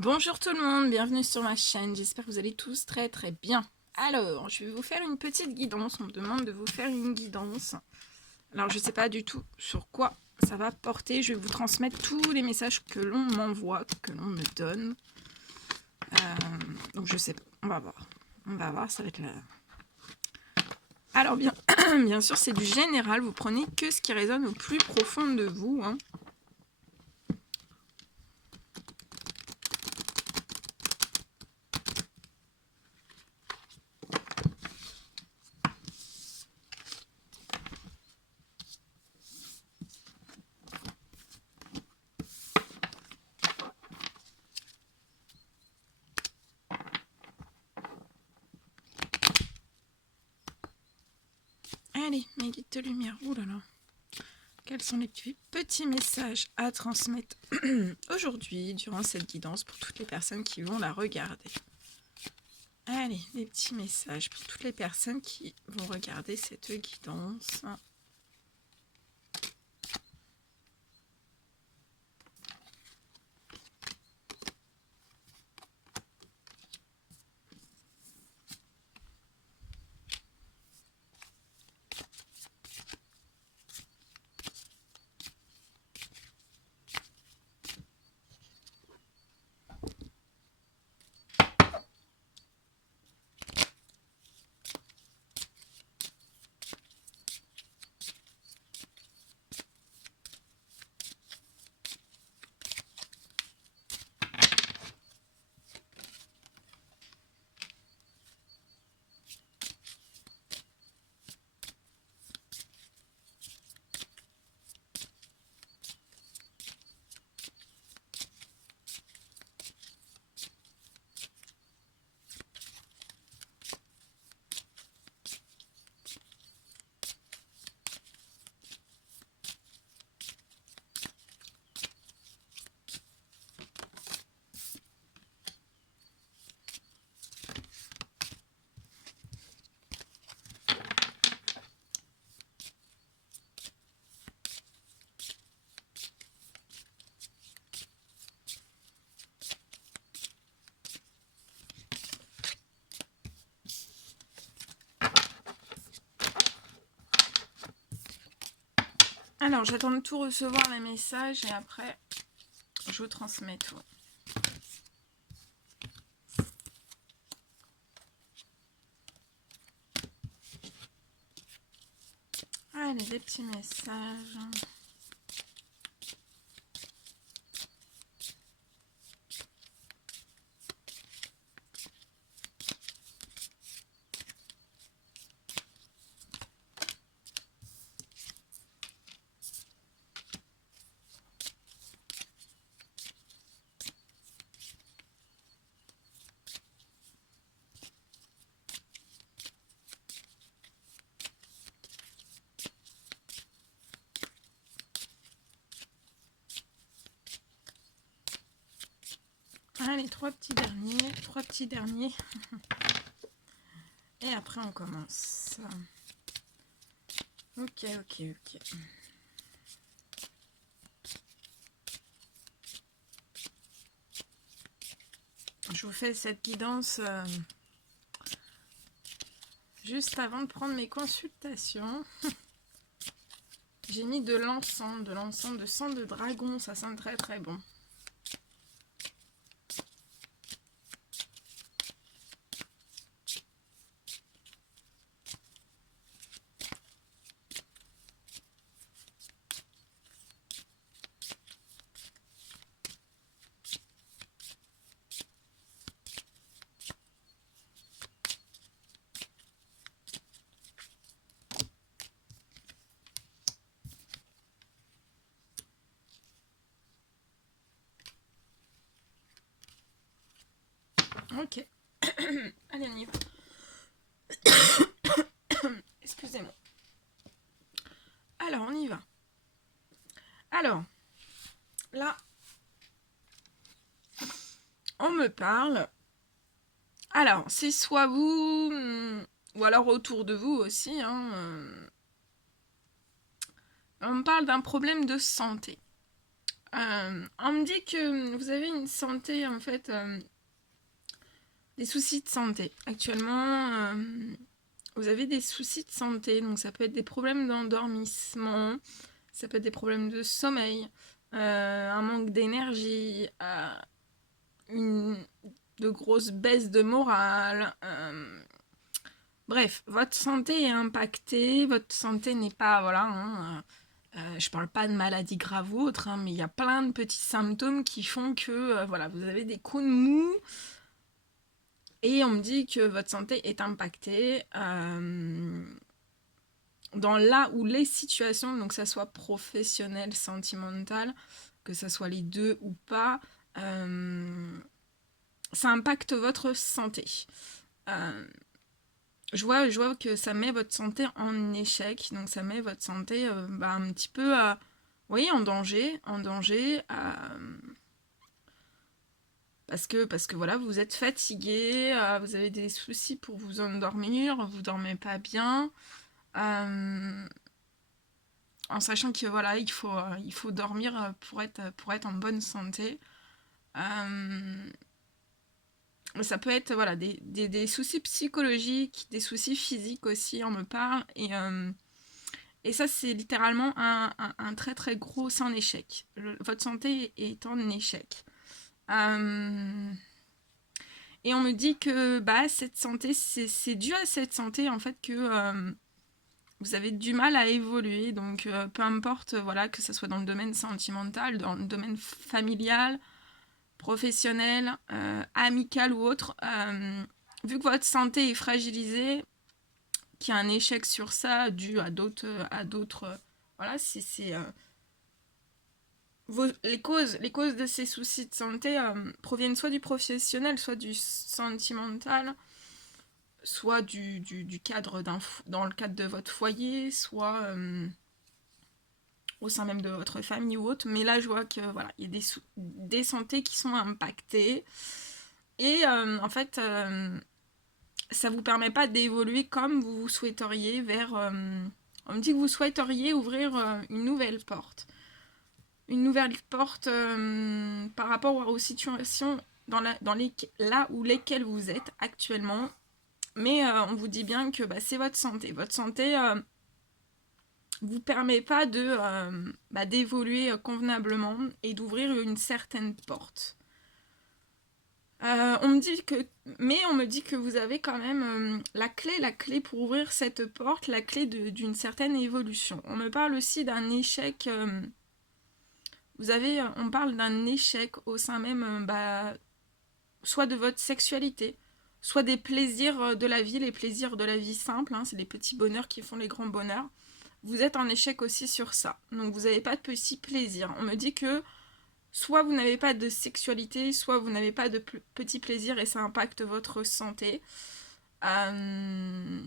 Bonjour tout le monde, bienvenue sur ma chaîne, j'espère que vous allez tous très bien. Alors, je vais vous faire une petite guidance, on me demande de vous faire une guidance. Alors, je ne sais pas du tout sur quoi ça va porter, je vais vous transmettre tous les messages que l'on m'envoie, que l'on me donne. Donc, je sais pas, on va voir, ça va être là. Alors, bien sûr, c'est du général, vous prenez que ce qui résonne au plus profond de vous, hein. Allez, mes guides de lumière, oulala. Quels sont les petits messages à transmettre aujourd'hui durant cette guidance pour toutes les personnes qui vont la regarder? Allez, des petits messages pour toutes les personnes qui vont regarder cette guidance. Alors, j'attends de tout recevoir les messages et après, je vous transmets tout. Allez, des petits messages. Allez, trois petits derniers. Et après, on commence. Ok. Je vous fais cette guidance juste avant de prendre mes consultations. J'ai mis de l'encens de sang de dragon, ça sent très bon. Ok. Allez, on y va. Excusez-moi. Alors, on y va. Alors, là, on me parle. Alors, c'est soit vous, ou alors autour de vous aussi, hein, on me parle d'un problème de santé. On me dit que vous avez une santé, en fait, des soucis de santé. Actuellement, vous avez des soucis de santé, donc ça peut être des problèmes d'endormissement, ça peut être des problèmes de sommeil, un manque d'énergie, une de grosses baisses de morale. Bref, votre santé est impactée, votre santé n'est pas, voilà, hein, je parle pas de maladie grave ou autre, hein, mais il y a plein de petits symptômes qui font que, voilà, vous avez des coups de mou, et on me dit que votre santé est impactée dans là où les situations, donc que ça soit professionnel, sentimental, que ça soit les deux ou pas, ça impacte votre santé. Je vois que ça met votre santé en échec, donc ça met votre santé un petit peu, vous voyez, en danger, parce que voilà, vous êtes fatigué, vous avez des soucis pour vous endormir, vous dormez pas bien, en sachant que voilà, il faut dormir pour être en bonne santé. Ça peut être voilà, des soucis psychologiques, des soucis physiques aussi, on me parle. Et ça, c'est littéralement un très très gros, c'est un échec. Votre santé est en échec. Et on me dit que bah, cette santé, c'est dû à cette santé en fait que vous avez du mal à évoluer. Donc peu importe, voilà, que ce soit dans le domaine sentimental, dans le domaine familial, professionnel, amical ou autre, vu que votre santé est fragilisée, qu'il y a un échec sur ça dû à d'autres, voilà, les causes de ces soucis de santé proviennent soit du professionnel, soit du sentimental, soit du cadre dans le cadre de votre foyer, soit au sein même de votre famille ou autre. Mais là, je vois que voilà, il y a des santé qui sont impactées. Et en fait, ça vous permet pas d'évoluer comme vous souhaiteriez vers... on me dit que vous souhaiteriez ouvrir une nouvelle porte. Une nouvelle porte par rapport aux situations là où lesquelles vous êtes actuellement. Mais on vous dit bien que bah, c'est votre santé. Votre santé vous permet pas d'évoluer convenablement et d'ouvrir une certaine porte. On me dit que vous avez quand même la clé pour ouvrir cette porte, la clé d'une certaine évolution. On me parle aussi d'un échec. On parle d'un échec au sein même, soit de votre sexualité, soit des plaisirs de la vie, les plaisirs de la vie simple. Hein, c'est les petits bonheurs qui font les grands bonheurs. Vous êtes en échec aussi sur ça. Donc vous n'avez pas de petits plaisirs. On me dit que soit vous n'avez pas de sexualité, soit vous n'avez pas de petits plaisirs et ça impacte votre santé. En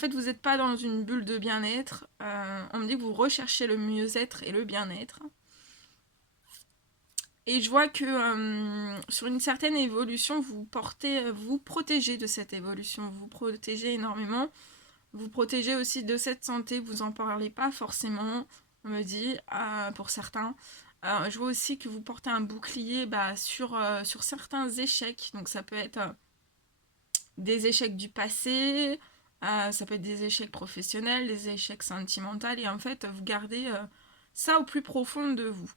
fait, vous n'êtes pas dans une bulle de bien-être. On me dit que vous recherchez le mieux-être et le bien-être. Et je vois que sur une certaine évolution, vous protégez de cette évolution. Vous protégez énormément. Vous protégez aussi de cette santé. Vous n'en parlez pas forcément, on me dit, pour certains. Je vois aussi que vous portez un bouclier sur certains échecs. Donc ça peut être des échecs du passé, ça peut être des échecs professionnels, des échecs sentimentaux. Et en fait, vous gardez ça au plus profond de vous.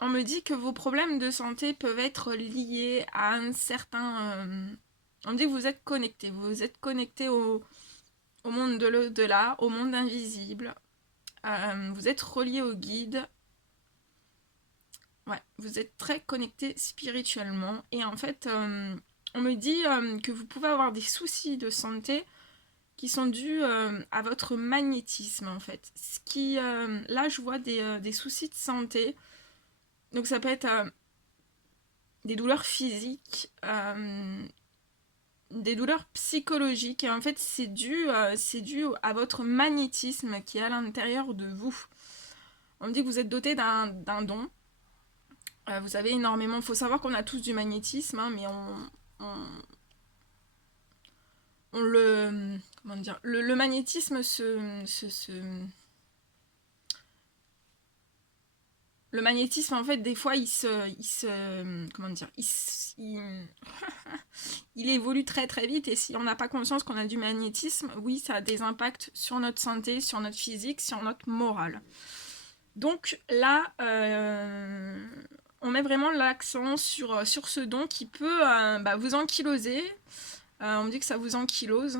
On me dit que vos problèmes de santé peuvent être liés à un certain... on me dit que vous êtes connecté. Vous êtes connecté au monde de l'au-delà, au monde invisible. Vous êtes relié au guide. Ouais, vous êtes très connecté spirituellement. Et en fait, on me dit que vous pouvez avoir des soucis de santé qui sont dus à votre magnétisme, en fait. Là, je vois des soucis de santé. Donc ça peut être des douleurs physiques, des douleurs psychologiques. Et en fait, c'est dû à votre magnétisme qui est à l'intérieur de vous. On me dit que vous êtes doté d'un don. Vous avez énormément... Il faut savoir qu'on a tous du magnétisme, hein, mais on le... Comment dire, le magnétisme le magnétisme, en fait, des fois, comment dire, il évolue très très vite, et si on n'a pas conscience qu'on a du magnétisme, oui, ça a des impacts sur notre santé, sur notre physique, sur notre morale. Donc là, on met vraiment l'accent sur ce don qui peut vous ankyloser. On me dit que ça vous ankylose.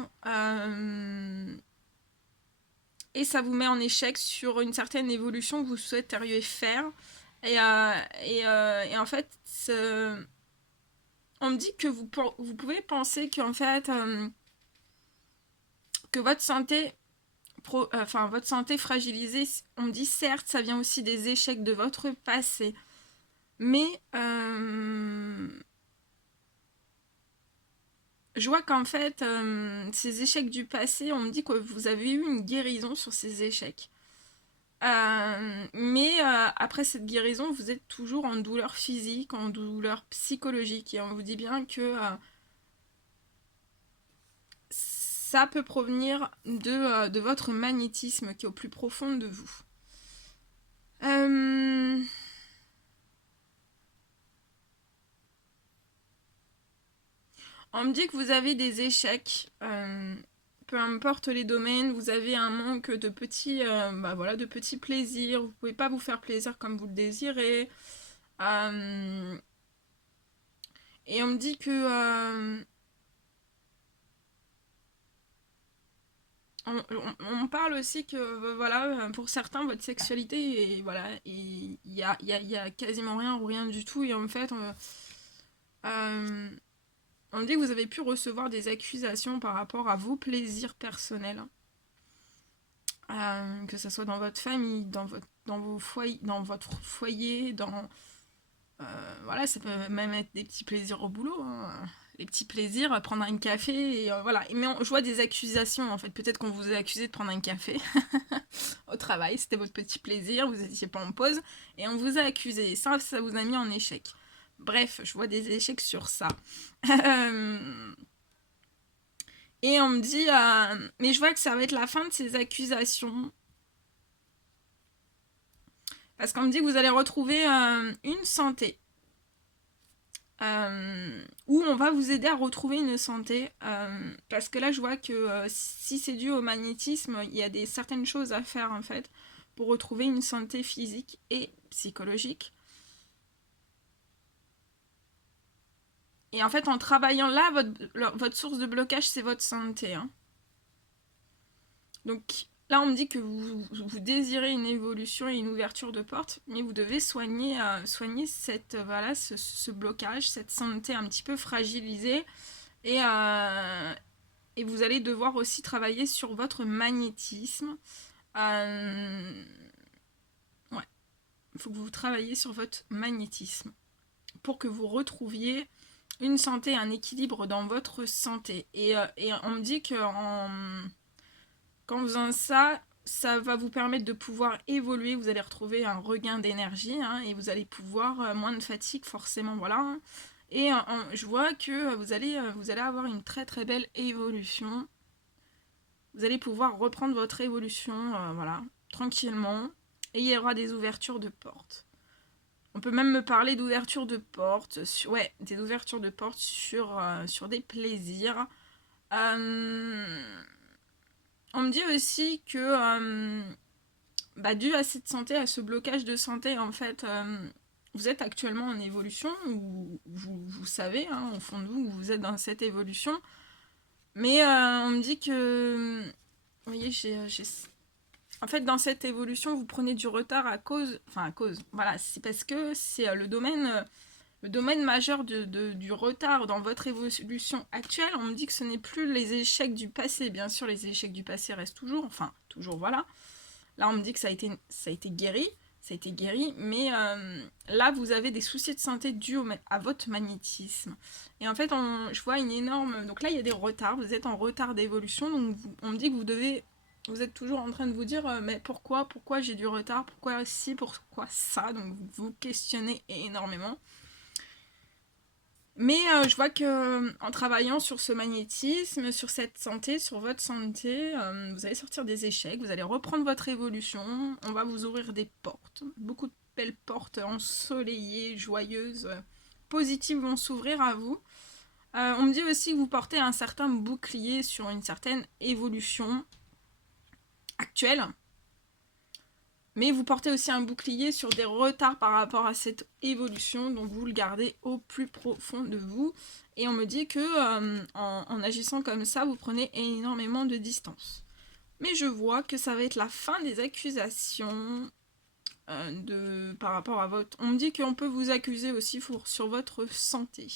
Et ça vous met en échec sur une certaine évolution que vous souhaiteriez faire. Et en fait, on me dit que vous pouvez penser qu'en fait, que votre santé, votre santé fragilisée, on me dit certes, ça vient aussi des échecs de votre passé. Mais je vois qu'en fait, ces échecs du passé, on me dit que vous avez eu une guérison sur ces échecs. Mais après cette guérison, vous êtes toujours en douleur physique, en douleur psychologique. Et on vous dit bien que ça peut provenir de votre magnétisme qui est au plus profond de vous. On me dit que vous avez des échecs, peu importe les domaines, vous avez un manque de petits, de petits plaisirs, vous pouvez pas vous faire plaisir comme vous le désirez. Et on me dit que on parle aussi que voilà, pour certains votre sexualité, et voilà, il y a quasiment rien ou rien du tout, et en fait on me dit que vous avez pu recevoir des accusations par rapport à vos plaisirs personnels, que ce soit dans votre famille, dans votre foyer, voilà, ça peut même être des petits plaisirs au boulot, hein. Les petits plaisirs, prendre un café, et voilà. Mais je vois des accusations, en fait. Peut-être qu'on vous a accusé de prendre un café au travail, c'était votre petit plaisir, vous n'étiez pas en pause, et on vous a accusé. Et ça vous a mis en échec. Bref, je vois des échecs sur ça. Et on me dit, mais je vois que ça va être la fin de ces accusations. Parce qu'on me dit que vous allez retrouver une santé. Où on va vous aider à retrouver une santé. Parce que là, je vois que si c'est dû au magnétisme, il y a certaines choses à faire, en fait, pour retrouver une santé physique et psychologique. Et en fait, en travaillant là, votre source de blocage, c'est votre santé, hein. Donc là, on me dit que vous désirez une évolution et une ouverture de porte, mais vous devez soigner ce blocage, cette santé un petit peu fragilisée. Et vous allez devoir aussi travailler sur votre magnétisme. Ouais, il faut que vous travailliez sur votre magnétisme pour que vous retrouviez une santé, un équilibre dans votre santé. Et on me dit qu'en faisant ça, ça va vous permettre de pouvoir évoluer, vous allez retrouver un regain d'énergie, hein, et vous allez pouvoir, moins de fatigue forcément, voilà, hein. Et je vois que vous allez avoir une très très belle évolution. Vous allez pouvoir reprendre votre évolution, voilà, tranquillement, et il y aura des ouvertures de portes. On peut même me parler d'ouverture de portes, des ouvertures de portes sur des plaisirs. On me dit aussi que, dû à cette santé, à ce blocage de santé, en fait, vous êtes actuellement en évolution, ou vous savez, hein, au fond de vous, vous êtes dans cette évolution. Mais on me dit que, vous voyez, en fait, dans cette évolution, vous prenez du retard voilà, c'est parce que c'est le domaine majeur du retard dans votre évolution actuelle. On me dit que ce n'est plus les échecs du passé. Bien sûr, les échecs du passé restent toujours, voilà. Là, on me dit que ça a été guéri, mais là, vous avez des soucis de santé dus à votre magnétisme. Et en fait, je vois une énorme... Donc là, il y a des retards, vous êtes en retard d'évolution, donc on me dit que vous êtes toujours en train de vous dire mais pourquoi j'ai du retard, pourquoi ci, pourquoi ça, donc vous questionnez énormément. Mais je vois que en travaillant sur ce magnétisme, sur cette santé, sur votre santé, vous allez sortir des échecs, vous allez reprendre votre évolution, on va vous ouvrir des portes. Beaucoup de belles portes ensoleillées, joyeuses, positives vont s'ouvrir à vous. On me dit aussi que vous portez un certain bouclier sur une certaine évolution actuelle. Mais vous portez aussi un bouclier sur des retards par rapport à cette évolution, donc vous le gardez au plus profond de vous. Et on me dit que en agissant comme ça, vous prenez énormément de distance. Mais je vois que ça va être la fin des accusations par rapport à votre... On me dit qu'on peut vous accuser aussi sur votre santé.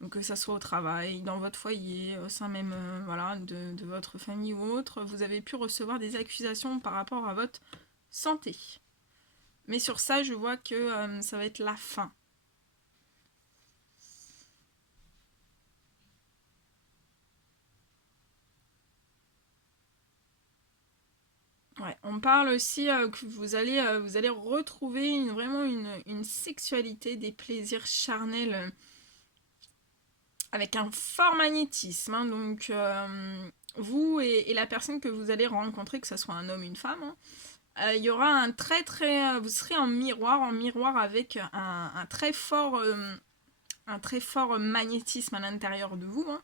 Donc que ça soit au travail, dans votre foyer, au sein même voilà, de votre famille ou autre, vous avez pu recevoir des accusations par rapport à votre santé. Mais sur ça, je vois que ça va être la fin. Ouais, on parle aussi que vous allez retrouver vraiment une sexualité, des plaisirs charnels avec un fort magnétisme. Hein. Donc, vous et la personne que vous allez rencontrer, que ce soit un homme ou une femme, hein, il y aura un vous serez en miroir avec un très fort magnétisme à l'intérieur de vous. Hein.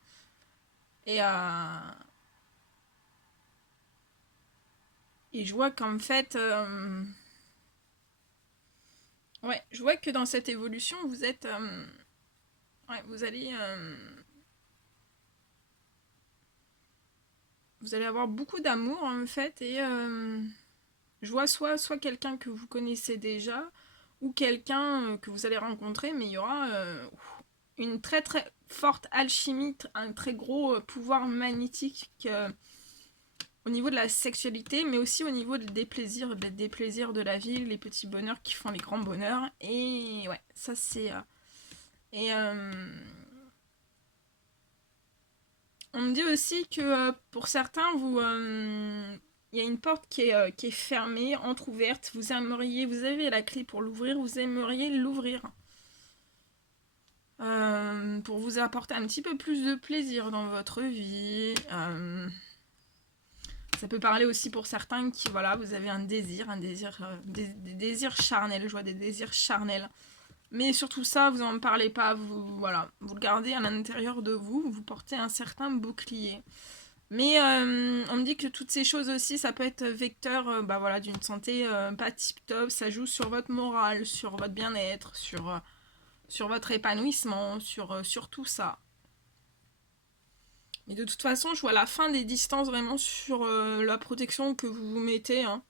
Et je vois qu'en fait, ouais, je vois que dans cette évolution, vous êtes, ouais, vous allez avoir beaucoup d'amour en fait, et je vois soit quelqu'un que vous connaissez déjà, ou quelqu'un que vous allez rencontrer, mais il y aura une très très forte alchimie, un très gros pouvoir magnétique au niveau de la sexualité, mais aussi au niveau des plaisirs de la vie, les petits bonheurs qui font les grands bonheurs. Et ouais, ça c'est... et on me dit aussi que pour certains, il y a une porte qui est fermée, entrouverte. Vous avez la clé pour l'ouvrir, vous aimeriez l'ouvrir. Pour vous apporter un petit peu plus de plaisir dans votre vie. Ça peut parler aussi pour certains qui, voilà, vous avez des désirs charnels, je vois des désirs charnels. Mais surtout ça, vous n'en parlez pas, voilà, vous le gardez à l'intérieur de vous, vous portez un certain bouclier. Mais on me dit que toutes ces choses aussi, ça peut être vecteur bah voilà, d'une santé pas tip-top, ça joue sur votre morale, sur votre bien-être, sur votre épanouissement, sur tout ça. Mais de toute façon, je vois la fin des distances vraiment sur la protection que vous vous mettez. Hein.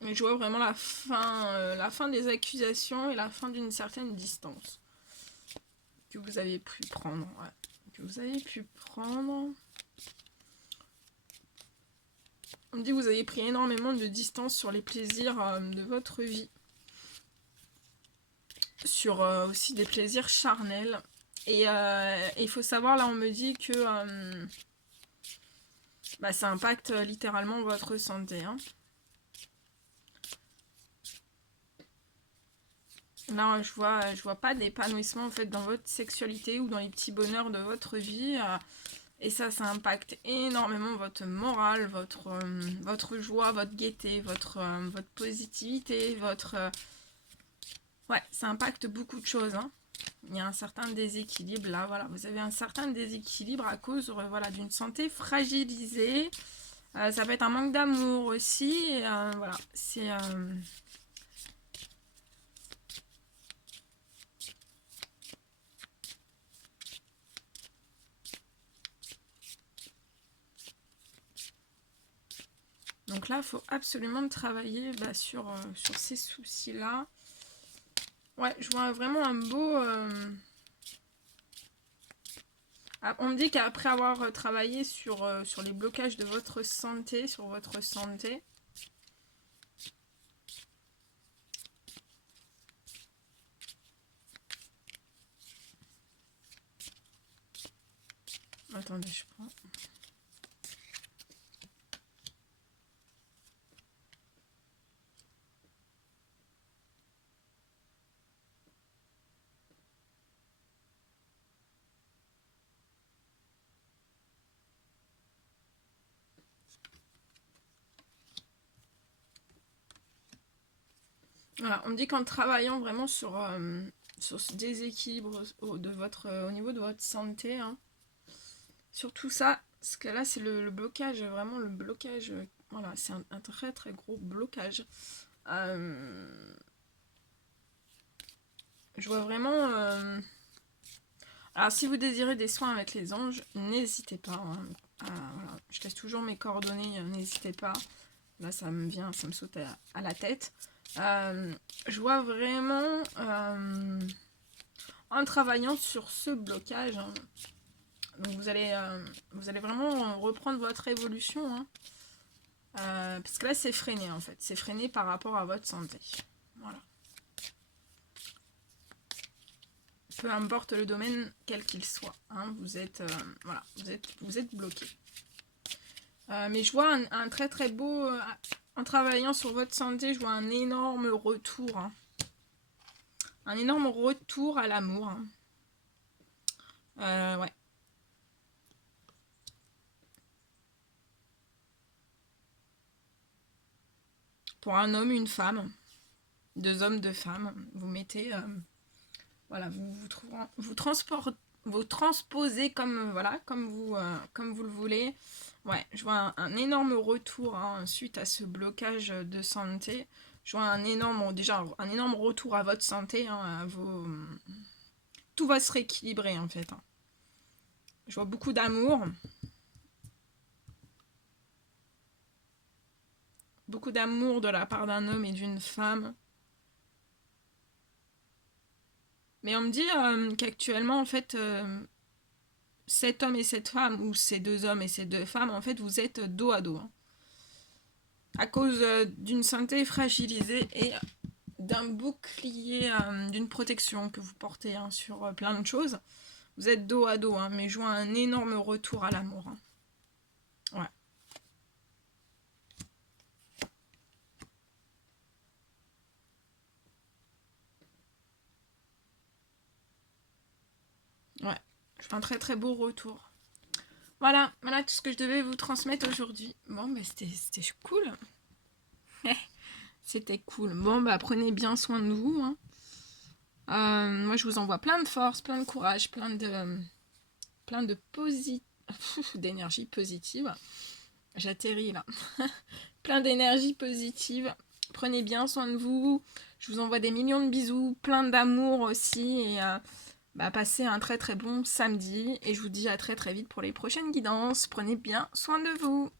Mais je vois vraiment la fin des accusations et la fin d'une certaine distance que vous avez pu prendre. Ouais. Que vous avez pu prendre. On me dit que vous avez pris énormément de distance sur les plaisirs de votre vie. Sur aussi des plaisirs charnels. Et il faut savoir, là on me dit que bah, ça impacte littéralement votre santé. Hein. Là, je vois pas d'épanouissement en fait dans votre sexualité ou dans les petits bonheurs de votre vie. Et ça impacte énormément votre morale, votre joie, votre gaieté, votre positivité, ouais, ça impacte beaucoup de choses. Hein. Il y a un certain déséquilibre là, voilà. Vous avez un certain déséquilibre à cause voilà, d'une santé fragilisée. Ça peut être un manque d'amour aussi. Et, voilà, c'est... Donc là, il faut absolument travailler bah, sur ces soucis-là. Ouais, je vois vraiment un beau... Ah, on me dit qu'après avoir travaillé sur les blocages de votre santé, sur votre santé, attendez, je prends. Voilà, on me dit qu'en travaillant vraiment sur ce déséquilibre au niveau de votre santé, hein, sur tout ça, parce que là c'est le blocage, vraiment le blocage, voilà, c'est un très très gros blocage. Je vois vraiment... Alors si vous désirez des soins avec les anges, n'hésitez pas. Hein, voilà. Je laisse toujours mes coordonnées, n'hésitez pas. Là ça me saute à la tête. Je vois vraiment en travaillant sur ce blocage, hein, donc vous allez vraiment reprendre votre évolution, hein, parce que là c'est freiné en fait, c'est freiné par rapport à votre santé. Voilà. Peu importe le domaine quel qu'il soit, hein, vous êtes voilà, vous êtes bloqué. Mais je vois un très très beau, en travaillant sur votre santé, je vois un énorme retour, hein. Un énorme retour à l'amour, hein. Ouais. Pour un homme, une femme, 2 hommes, 2 femmes, vous mettez, voilà, vous transposez comme, voilà, comme vous le voulez. Ouais, je vois un énorme retour, hein, suite à ce blocage de santé. Je vois un énorme retour à votre santé, hein, tout va se rééquilibrer en fait, hein. Je vois beaucoup d'amour. Beaucoup d'amour de la part d'un homme et d'une femme. Mais on me dit qu'actuellement, en fait, cet homme et cette femme, ou ces 2 hommes et ces 2 femmes, en fait, vous êtes dos à dos, hein. À cause d'une santé fragilisée et d'un bouclier, d'une protection que vous portez, hein, sur plein de choses. Vous êtes dos à dos, hein, mais je vois un énorme retour à l'amour, hein. Ouais. Ouais. Je vois un très très beau retour. Voilà tout ce que je devais vous transmettre aujourd'hui. Bon, bah c'était cool. C'était cool. Bon, bah prenez bien soin de vous, hein. Moi, je vous envoie plein de force, plein de courage, plein de d'énergie positive. J'atterris là. Plein d'énergie positive. Prenez bien soin de vous. Je vous envoie des millions de bisous, plein d'amour aussi. Et passez un très très bon samedi. Et je vous dis à très très vite pour les prochaines guidances. Prenez bien soin de vous.